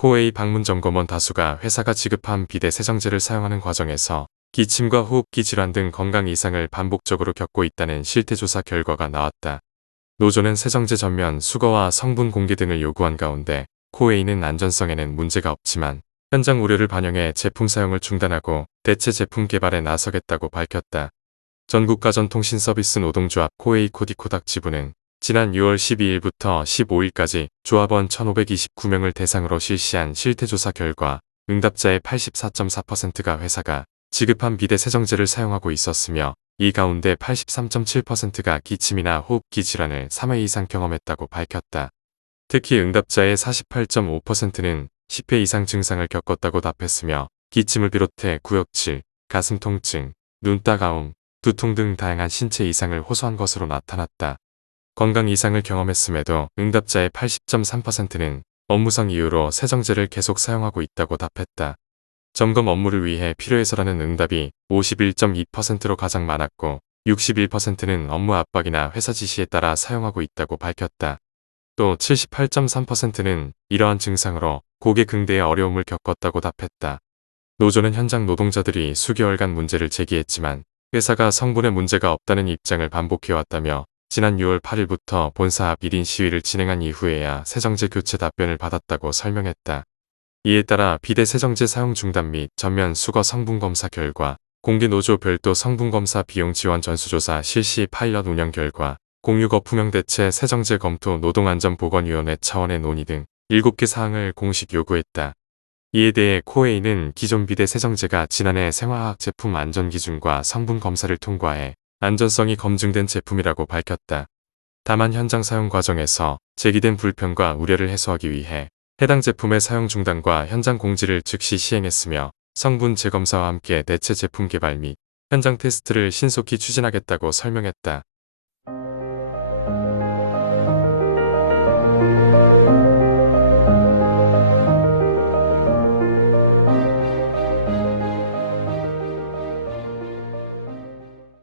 코웨이 방문점검원 다수가 회사가 지급한 비대 세정제를 사용하는 과정에서 기침과 호흡기 질환 등 건강 이상을 반복적으로 겪고 있다는 실태조사 결과가 나왔다. 노조는 세정제 전면 수거와 성분 공개 등을 요구한 가운데 코웨이는 안전성에는 문제가 없지만 현장 우려를 반영해 제품 사용을 중단하고 대체 제품 개발에 나서겠다고 밝혔다. 전국가전통신서비스 노동조합 코웨이 코디코닥 지부는 지난 6월 12일부터 15일까지 조합원 1,529명을 대상으로 실시한 실태조사 결과 응답자의 84.4%가 회사가 지급한 비대 세정제를 사용하고 있었으며 이 가운데 83.7%가 기침이나 호흡기 질환을 3회 이상 경험했다고 밝혔다. 특히 응답자의 48.5%는 10회 이상 증상을 겪었다고 답했으며 기침을 비롯해 구역질, 가슴 통증, 눈 따가움, 두통 등 다양한 신체 이상을 호소한 것으로 나타났다. 건강 이상을 경험했음에도 응답자의 80.3%는 업무상 이유로 세정제를 계속 사용하고 있다고 답했다. 점검 업무를 위해 필요해서라는 응답이 51.2%로 가장 많았고 61%는 업무 압박이나 회사 지시에 따라 사용하고 있다고 밝혔다. 또 78.3%는 이러한 증상으로 고개 긍대에 어려움을 겪었다고 답했다. 노조는 현장 노동자들이 수개월간 문제를 제기했지만 회사가 성분에 문제가 없다는 입장을 반복해왔다며 지난 6월 8일부터 본사 앞 1인 시위를 진행한 이후에야 세정제 교체 답변을 받았다고 설명했다. 이에 따라 비대 세정제 사용 중단 및 전면 수거 성분 검사 결과, 공개 노조 별도 성분 검사 비용 지원 전수조사 실시 파일럿 운영 결과, 공유 거품형 대체 세정제 검토 노동안전보건위원회 차원의 논의 등 7개 사항을 공식 요구했다. 이에 대해 코웨이는 기존 비대 세정제가 지난해 생화화학 제품 안전기준과 성분 검사를 통과해 안전성이 검증된 제품이라고 밝혔다. 다만 현장 사용 과정에서 제기된 불편과 우려를 해소하기 위해 해당 제품의 사용 중단과 현장 공지를 즉시 시행했으며 성분 재검사와 함께 대체 제품 개발 및 현장 테스트를 신속히 추진하겠다고 설명했다.